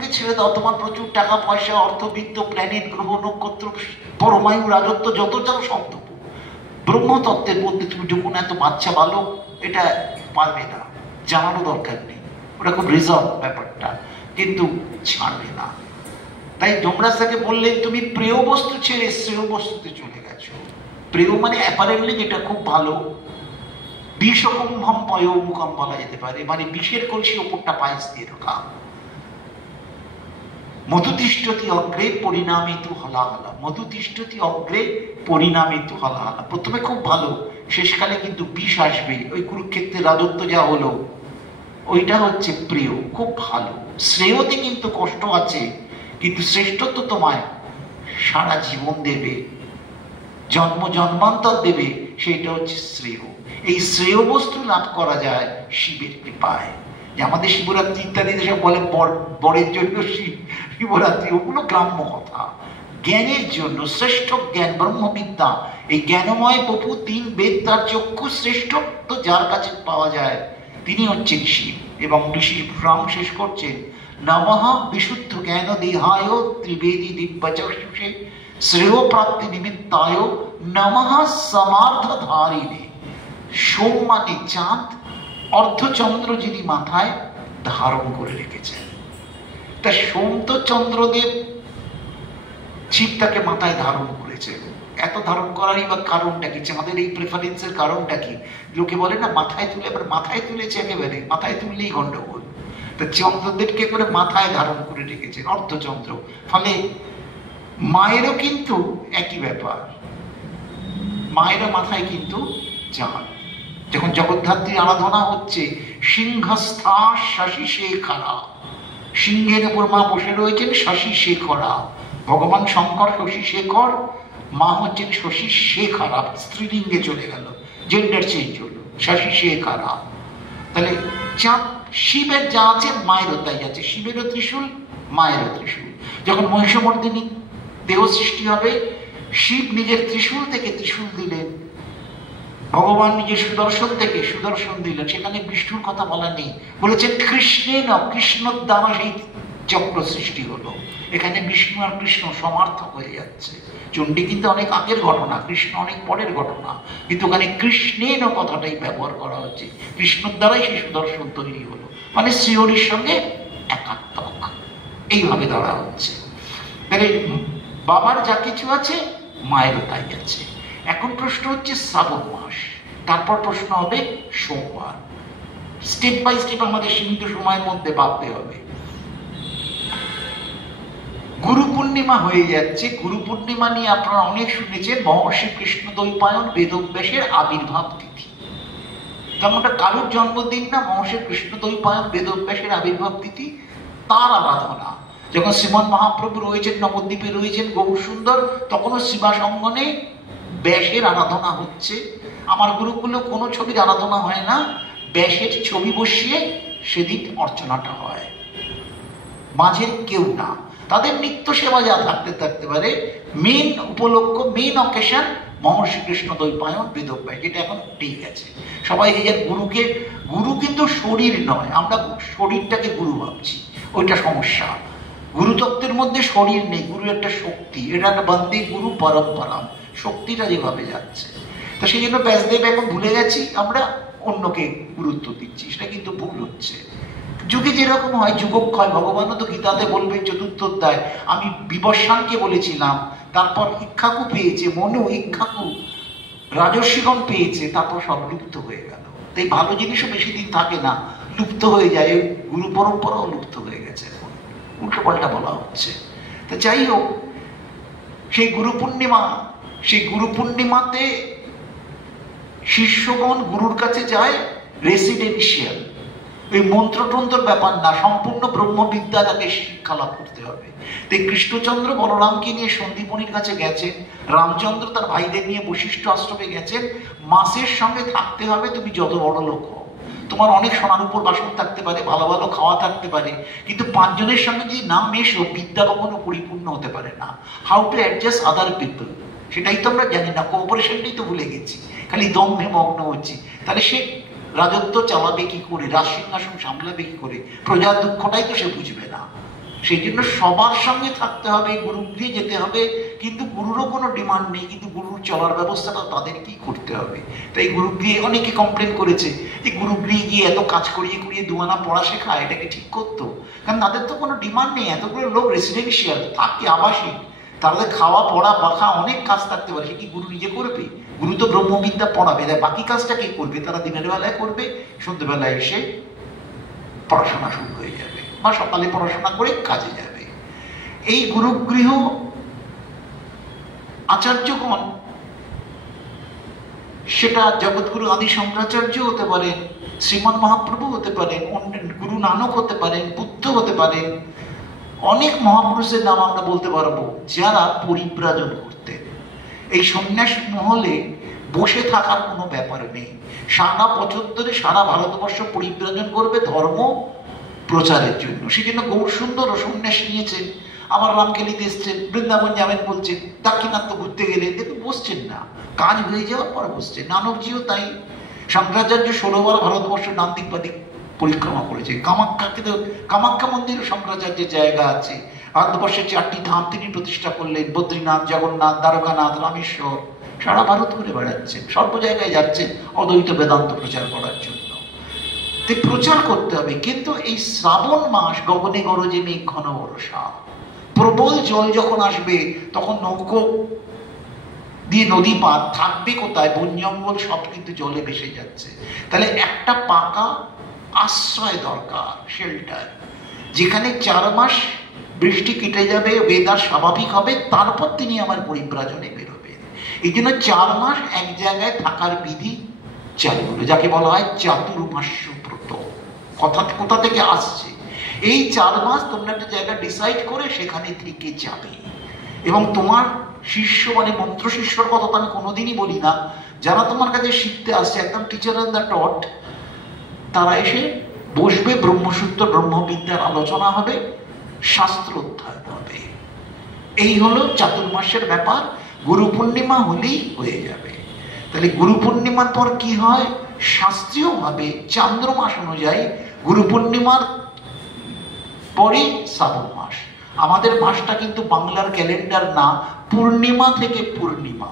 ঠাকুরকে ছেড়ে দাও, তোমার প্রচুর টাকা পয়সা, অর্থবিত্ত, প্ল্যানেট, গ্রহ, নক্ষত্র, পরমায়ু, রাজত্ব যত চাও সব দেবো। ব্রহ্মতত্ত্বের মধ্যে তুমি ঢুকুন, এত বাচ্চা বালক এটা পারবে না, জানানো দরকার নেই, ওটা খুব রিজার্ভ ব্যাপারটা, কিন্তু ছাড়বে না। তাই যমরাজ তাকে বললেন তুমি প্রেয় বস্তু ছেড়ে শ্রেয় বস্তুতে চলে গেছো। প্রেয় মানে অ্যাপারেন্টলি যেটা খুব ভালো, বিষকুম্ভম পয়োমুখম বলা যেতে পারে, মানে বিষের কলসি ওপরটা পায়েস দিয়ে রাখা। মধুতিষ্ঠতি অগ্রে পরিণামিতু হলাহলা, মধুতিষ্ঠতি অগ্রে পরিণামিতু হলাহলা, প্রথমে খুব ভালো, শেষকালে কিন্তু বিষ আসবে। ওই কুরুক্ষেত্রের রাজত্ব যা হলো ওইটা হচ্ছে প্রিয়, খুব ভালো। শ্রেয়তে কিন্তু কষ্ট আছে, কিন্তু শ্রেষ্ঠত্ব তোমায় সারা জীবন দেবে, জন্ম জন্মান্তর দেবে, সেইটা হচ্ছে শ্রেয়। এই শ্রেয় বস্তু লাভ করা যায় শিবের কৃপায়। যে আমাদের শিবরাত্রি ইত্যাদি যেসব বলে বরের জন্য শিবরাত্রি, ওগুলো গ্রাম্য কথা। জ্ঞানের জন্য শ্রেষ্ঠ জ্ঞান ব্রহ্মবিদ্যা, এই জ্ঞানময় প্রভু, তিন বেদ, তার চক্ষু শ্রেষ্ঠত্ব যার কাছে পাওয়া যায় তিনি হচ্ছেন শিব। এবং ঋষি রাম শেষ করছেন নমঃ বিশুদ্ধ জ্ঞান দেহায় ত্রিবেদী দিব্যচক্ষুষে শ্রেয় প্রাপ্তি নিমিত্তায় নমঃ সমার্ধধারিণে। সোম মানে চাঁদ, অর্ধচন্দ্র যিনি মাথায় ধারণ করে রেখেছেন। তা সোম তো চন্দ্রদেব, শিব তাকে মাথায় ধারণ করেছে। এত ধারণ করারই বা কারণটা কি? আমাদের এই প্রেফারেন্সের কারণটা কি? লোকে বলে না মাথায় তুলে, আবার মাথায় তুলেছে, একেবারে মাথায় তুললেই গন্ডগোল। তা চন্দ্রদেবকে করে মাথায় ধারণ করে রেখেছেন, অর্ধচন্দ্র। ফলে মায়েরও কিন্তু একই ব্যাপার, মায়েরও মাথায় কিন্তু চাঁদ। যখন জগদ্ধাত্রীর আরাধনা হচ্ছে, সিংহস্থা শশী শেখরা, সিংহের উপর মা বসে রয়েছেন শশী শেখরা, ভগবান শঙ্কর শশী শেখর, মা হচ্ছেন শশী শেখরা, স্ত্রীলিঙ্গে চলে গেল, জেন্ডার চেঞ্জ হলো, শশী শেখরা। তাহলে চাঁদ, শিবের যা আছে মায়েরও তাই আছে, শিবেরও ত্রিশূল, মায়েরও ত্রিশূল। যখন মহিষমর্দিনী দেহ সৃষ্টি হবে, শিব নিজের ত্রিশূল থেকে ত্রিশূল দিলেন, ভগবান নিজের সুদর্শন থেকে সুদর্শন দিলেন। সেখানে বিষ্ণুর কথা বলা নেই, বলেছেন কৃষ্ণে না, কৃষ্ণর দ্বারা সেই চক্র সৃষ্টি হলো। এখানে বিষ্ণু আর কৃষ্ণ সমার্থক হয়ে যাচ্ছে। চণ্ডী কিন্তু অনেক আগের ঘটনা, কৃষ্ণ অনেক পরের ঘটনা, কিন্তু ওখানে কৃষ্ণেন কথাটাই ব্যবহার করা হচ্ছে। কৃষ্ণর দ্বারাই সেই সুদর্শন তৈরি হলো, মানে শ্রীহরির সঙ্গে একাত্মক, এইভাবে ধরা হচ্ছে। তাহলে বাবার যা কিছু আছে মায়েরও তাই আছে। এখন প্রশ্ন হচ্ছে শ্রাবণ মাস, তারপর প্রশ্ন হবে সোমবার। স্টেপ বাই স্টেপ আমাদের সীমিত সময়ের মধ্যে ভাবতে হবে। গুরু পূর্ণিমা হয়ে যাচ্ছে। গুরু পূর্ণিমা নিয়ে আপনারা অনেক শুনেছেন, মহর্ষি কৃষ্ণদ্বৈপায়ন বেদব্যাসের আবির্ভাব তিথি। তেমনটা কারোর জন্মদিন না, মহর্ষি কৃষ্ণদ্বৈপায়ন বেদব্যাসের আবির্ভাব তিথি, তার আরাধনা। যখন শ্রীমন মহাপ্রভু রয়েছেন নবদ্বীপে, রয়েছেন গৌর সুন্দর, তখনও শিবাসঙ্গনে ব্যাসের আরাধনা হচ্ছে। আমার গুরুকুলে কোনো ছবির আরাধনা হয় না, ব্যাসের ছবি বসিয়ে সেদিন অর্চনাটা হয়, মাঝের কেউ না। তাদের নিত্য সেবা যা থাকতে পারে, মেন উপলক্ষ, মেন অকেশন মহর্ষি কৃষ্ণদ্বৈপায়ন বেদব্যাস, যেটা এখন উঠেই গেছে। সবাই নিজের গুরুকে, গুরু কিন্তু শরীর নয়, আমরা শরীরটাকে গুরু ভাবছি, ওইটা সমস্যা। গুরুতত্ত্বের মধ্যে শরীর নেই, গুরু একটা শক্তি, এটা একটা বন্দে গুরু পরম্পরা, শক্তিটা যেভাবে যাচ্ছে। তো সেই জন্য ব্যাসদেব এখন ভুলে গেছি, আমরা অন্যকে গুরুত্ব দিচ্ছি, সেটা কিন্তু ভুল হচ্ছে। যুগে যেরকম হয় যুগক্ষয়, ভগবানও তো গীতাতে বলবেন চতুর্থ অধ্যায়, আমি বিবস্বানকে বলেছিলাম, তারপর ইক্ষাকু পেয়েছে, মনু ইক্ষাকু রাজস্বীগণ পেয়েছে, তারপর সব লুপ্ত হয়ে গেল। তাই ভালো জিনিসও বেশি দিন থাকে না, লুপ্ত হয়ে যায়। গুরু পরম্পরাও লুপ্ত হয়ে গেছে, এখন উল্টো পাল্টা বলা হচ্ছে। তো যাই হোক, সেই গুরু পূর্ণিমা, সেই গুরু পূর্ণিমাতে শিষ্যগণ গুরুর কাছে যায় রেসিডেন্সিয়াল, ওই মন্ত্রতন্ত্র ব্যাপার না, সম্পূর্ণ ব্রহ্মবিদ্যা তাকে শিক্ষা লাভ করতে হবে। তাই কৃষ্ণচন্দ্র বলরামকে নিয়ে সন্দীপনির কাছে গেছেন, রামচন্দ্র তার ভাইদের নিয়ে বশিষ্ঠ আশ্রমে গেছেন। মাসের সঙ্গে থাকতে হবে, তুমি যত বড় লোক হও, তোমার অনেক সোনার উপর বাসন থাকতে পারে, ভালো ভালো খাওয়া থাকতে পারে, কিন্তু পাঁচজনের সঙ্গে যদি না মেশো, বিদ্যা কখনো পরিপূর্ণ হতে পারে না। How to adjust other people, সেটাই তো আমরা জানি না, কোঅপারেশনটাই তো ভুলে গেছি, খালি দম্ভে মগ্ন হচ্ছি। তাহলে সে রাজত্ব চালাবে কি করে, রাজ সিংহাসন সামলাবে কি করে, প্রজার দুঃখটাই তো সে বুঝবে না। সেই জন্য সবার সঙ্গে থাকতে হবে, গুরুগৃহে যেতে হবে, কিন্তু গুরুরও কোনো ডিমান্ড নেই, কিন্তু গুরুর চলার ব্যবস্থাটা তাদেরকেই করতে হবে। তাই গুরুগৃহে অনেকে কমপ্লেন করেছে যে গুরুগৃহে গিয়ে এত কাজ করিয়ে করিয়ে দুয়ানা পড়া শেখা, এটাকে ঠিক করতো? কারণ তাদের তো কোনো ডিমান্ড নেই, এতগুলো লোক রেসিডেন্সিয়াল থাকে, আবাসিক, তাদের খাওয়া পড়া বাখা অনেক কাজ থাকতে পারে, সে কি গুরু নিজে করবে? গুরু তো ব্রহ্মবিদ্যা পড়াবে, বাকি কাজটা কে করবে? তারা দিনের বেলায় করবে, সন্ধ্যেবেলায় এসে পড়াশোনা শুরু হয়ে যাবে, বা সকালে পড়াশোনা করে কাজে যাবে। এই গুরুগৃহ আচার্যগণ, সেটা জগৎগুরু আদি শঙ্করাচার্য হতে পারেন, শ্রীমৎ মহাপ্রভু হতে পারেন, গুরু নানক হতে পারেন, বুদ্ধ হতে পারেন, অনেক মহাপুরুষের নাম আমরা বলতে পারবো যারা পরিব্রাজন করতেন। এই সন্ন্যাস মহলে বসে থাকার কোনো ব্যাপার নেই, সারা বছর ধরে সারা ভারতবর্ষ পরিব্রাজন করবে ধর্ম প্রচারের জন্য। সেজন্য গৌরসুন্দরও সন্ন্যাস নিয়েছেন, আবার রামকেলিতে এসছেন, বৃন্দাবন যাবেন বলছেন, দাক্ষিণাত্য ঘুরতে গেলে দেখুন বসছেন না, কাজ হয়ে যাওয়ার পর বসছেন। নানকজিও তাই, শঙ্করাচার্য 16 বার ভারতবর্ষ নাম দিক বাদিক পরিক্রমা করেছে। কামাখ্যাকে তো, কামাখ্যা মন্দিরে শঙ্করাচার্যের জায়গা আছে। ভারতবর্ষের 4টি ধাম তিনি প্রতিষ্ঠা করলেন, বদ্রীনাথ, জগন্নাথ, দ্বারকানাথ, রামেশ্বর, সারা ভারত ঘুরে বেড়াচ্ছেন, সর্ব জায়গায় যাচ্ছেন অদ্বৈত বেদান্ত প্রচার করার জন্য। প্রচার করতে হবে, কিন্তু এই শ্রাবণ মাস গগনে গরজে মেঘ ঘন বর্ষা, প্রবল জল যখন আসবে তখন নৌকো দিয়ে নদী পার থাকবে কোথায়? বন জঙ্গল সব কিন্তু জলে ভেসে যাচ্ছে। তাহলে একটা পাকা আশ্রয় দরকার, শেল্টার, যেখানে 4 মাস বৃষ্টি কেটে যাবে, ওয়েদার স্বাভাবিক হবে, তারপর তিনি আমার পরিব্রাজনে বেরোবেন। এই জন্য 4 মাস এক জায়গায় থাকার বিধি চালু হলো, যাকে বলা হয় চাতুর্মাস্য ব্রত। কোথা থেকে আসছে? এই 4 মাস তোমরা একটা জায়গা ডিসাইড করে সেখানে থেকে যাবে, এবং তোমার শিষ্য মানে মন্ত্র শিষ্যর কথা তো আমি কোনোদিনই বলি না, যারা তোমার কাছে শিখতে আসছে একদম টিচার অন দ্য টট, তারা এসে বসবে, ব্রহ্মসূত্র ব্রহ্মবিদ্যার আলোচনা হবে, শাস্ত্র অধ্যয়ন হবে। এই হলো চাতুর্মাসের ব্যাপার। গুরু পূর্ণিমা হলেই হয়ে যাবে। তাহলে গুরু পূর্ণিমার পর কি হয়? শাস্ত্রীয় ভাবে চান্দ্র মাস অনুযায়ী গুরু পূর্ণিমার পরে শ্রাবণ মাস। আমাদের মাসটা কিন্তু বাংলার ক্যালেন্ডার না, পূর্ণিমা থেকে পূর্ণিমা।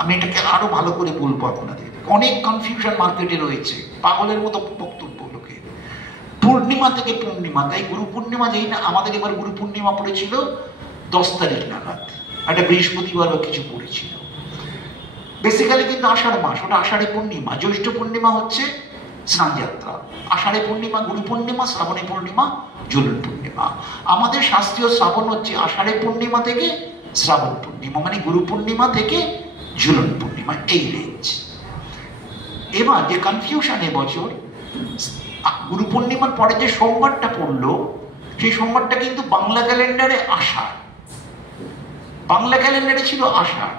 আমি এটাকে আরো ভালো করে বলবো আপনাদের, অনেক কনফিউশন মার্কেটে রয়েছে, পাগলের মতো বক্তব্য লোকে। পূর্ণিমা থেকে পূর্ণিমা, তাই গুরু পূর্ণিমা যেই না, আমাদের এবার গুরু পূর্ণিমা পড়েছিল 10 তারিখ নাগাদ, একটা বৃহস্পতিবার বা কিছু পড়েছিল। বেসিক্যালি কিন্তু আষাঢ় মাস, ওটা আষাঢ়ে পূর্ণিমা। জ্যৈষ্ঠ পূর্ণিমা হচ্ছে স্নানযাত্রা, আষাঢ়ে পূর্ণিমা গুরু পূর্ণিমা, শ্রাবণে পূর্ণিমা ঝুলন পূর্ণিমা। আমাদের শাস্ত্রীয় শ্রাবণ হচ্ছে আষাঢ়ে পূর্ণিমা থেকে শ্রাবণ পূর্ণিমা, মানে গুরু পূর্ণিমা থেকে ঝুলন পূর্ণিমা, এই রেঞ্জ। এবার যে কনফিউশন এবছর, গুরু পূর্ণিমার পরে যে সোমবারটা পড়লো, সেই সোমবারটা কিন্তু বাংলা ক্যালেন্ডারে আষাঢ়, বাংলা ক্যালেন্ডারে ছিল আষাঢ়,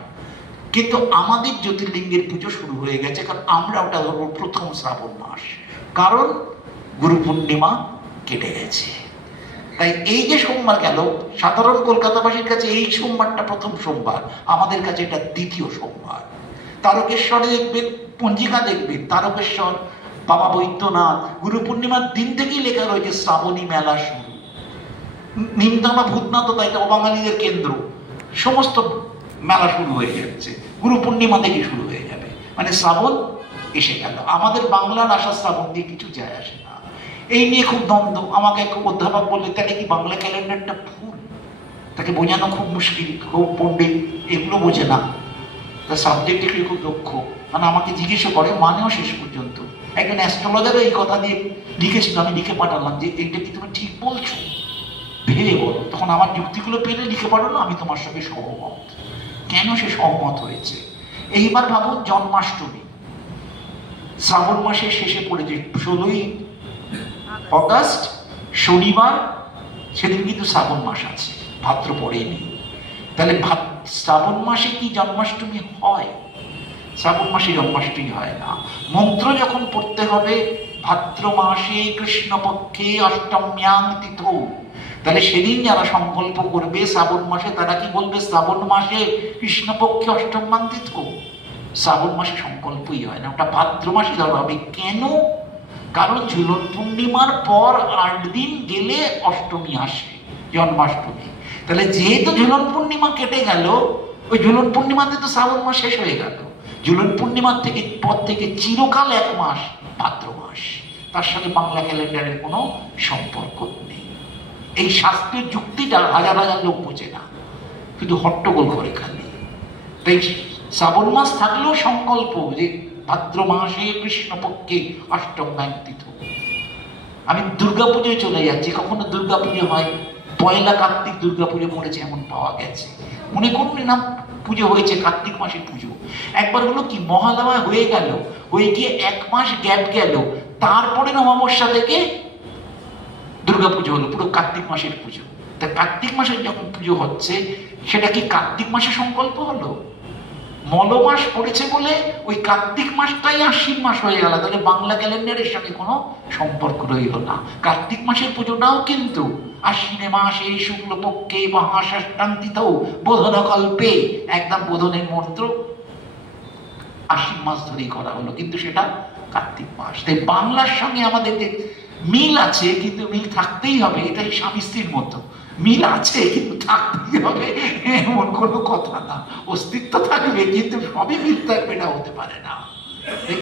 কিন্তু আমাদের জ্যোতির্লিঙ্গের পুজো শুরু হয়ে গেছে, কারণ আমরা ওটা ধরবো প্রথম শ্রাবণ মাস, কারণ গুরু পূর্ণিমা কেটে গেছে। তাই এই যে সোমবার গেল, সাধারণ কলকাতাবাসীর কাছে এই সোমবারটা প্রথম সোমবার, আমাদের কাছে এটা দ্বিতীয় সোমবার। তারকেশ্বরে দেখবেন, পঞ্জিকা দেখবেন, তারকেশ্বর বাবা বৈদ্যনাথ গুরু পূর্ণিমার দিন থেকেই লেখা রয়েছে শ্রাবণী মেলা শুরু। নিমতলা ভূতনাথ, তাই এটা অবাঙালিদের কেন্দ্র, সমস্ত মেলা শুরু হয়ে যাচ্ছে, গুরু পূর্ণিমা থেকে শুরু হয়ে যাবে, মানে শ্রাবণ এসে গেল। আমাদের বাংলার আশা শ্রাবণ দিয়ে কিছু যায় আসে না, এই নিয়ে খুব দ্বন্দ্ব। আমাকে এক অধ্যাপক বললে, তাহলে কি বাংলা ক্যালেন্ডারটা ভুল? তাকে বোঝানো খুব মুশকিল, খুব পণ্ডিত এগুলো বোঝে না, তার সাবজেক্টিভলি খুব দক্ষ। মানে আমাকে জিজ্ঞেস করে, মানেও শেষ পর্যন্ত। একজন অ্যাস্ট্রোলজারও এই কথা দিয়ে লিখেছিল, আমি লিখে পাঠালাম যে এইটা কি তুমি ঠিক বলছো, ভেবে বলো। তখন আমার যুক্তিগুলো পেলে লিখে পাঠালো, আমি তোমার সঙ্গে সহমত। কেন সে সহমত হয়েছে? এইবার ভাবুন, জন্মাষ্টমী শ্রাবণ মাসের শেষে পড়েছে, 16ই অগাস্ট শনিবার, সেদিন কিন্তু শ্রাবণ মাস আছে, ভাদ্র পড়েনি। তাহলে শ্রাবণ মাসে কি জন্মাষ্টমী হয়? শ্রাবণ মাসে জন্মাষ্টমী হয় না। মন্ত্র যখন পড়তে হবে, ভাদ্র মাসে কৃষ্ণপক্ষে অষ্টম্যাং তিথৌ, তাহলে সেদিন যারা সংকল্প করবে শ্রাবণ মাসে, তারা কি বলবে? শ্রাবণ মাসে কৃষ্ণপক্ষে অষ্টম্যাং তিথৌ। শ্রাবণ মাসে সংকল্পই হয় না, ওটা ভাদ্র মাসে ধরা হবে। কেন? কারণ ঝুলন পূর্ণিমার পর 8 দিন গেলে অষ্টমী আসে, জন্মাষ্টমী। তাহলে যেহেতু ঝুলন পূর্ণিমা কেটে গেল, ওই ঝুলন পূর্ণিমাতে তো শ্রাবণ মাস শেষ হয়ে গেল। ঝুলন পূর্ণিমার পর থেকে চিরকাল 1 মাস ভাদ্র মাস, তার সাথে বাংলা ক্যালেন্ডারের কোনো সম্পর্ক নেই। এই শাস্ত্রীয় যুক্তিটা হাজার হাজার লোক বোঝে না, শুধু হট্টগোল করে খালি। তাই শ্রাবণ মাস থাকলেও সংকল্প যে ভাদ্র মাসে কৃষ্ণপক্ষে অষ্টম্যাং তিথি। আমি দুর্গাপুজোয় চলে যাচ্ছি, কখনো দুর্গাপুজো হয়, পয়লা কার্তিক দুর্গাপুজো পড়েছে এমন পাওয়া গেছে। মনে করুন না পুজো হয়েছে, কার্তিক মাসের পুজো। একবার হলো কি, মহালয়া হয়ে গেল, হয়ে গিয়ে 1 মাস গ্যাপ গেল, তারপরে অমাবস্যা থেকে দুর্গাপুজো হলো, পুরো কার্তিক মাসের পুজো। তা কার্তিক মাসের যখন পুজো হচ্ছে, সেটা কি কার্তিক মাসে সংকল্প হলো? মল মাস পড়েছে বলে ওই কার্তিক মাসটাই আশ্বিন মাস হয়ে গেল, তাহলে বাংলা ক্যালেন্ডারের সঙ্গে কোনো সম্পর্ক রইল না। কার্তিক মাসের পুজোটাও কিন্তু আশ্বিনে মাসে শুক্লপক্ষে মহাষষ্ঠান্তিতেও বোধনকল্পে, একদম বোধনের মন্ত্র আশ্বিন মাস ধরেই করা হলো, কিন্তু সেটা কার্তিক মাস। তাই বাংলার সঙ্গে আমাদের যে মিল আছে, কিন্তু মিল থাকতেই হবে, এটাই স্বামী স্ত্রীর মতো, মিল আছে কিন্তু থাকতেই হবে এমন কোনো কথা না। অস্তিত্ব থাকবে কিন্তু সবই মিল থাকবে, না হতে পারে না।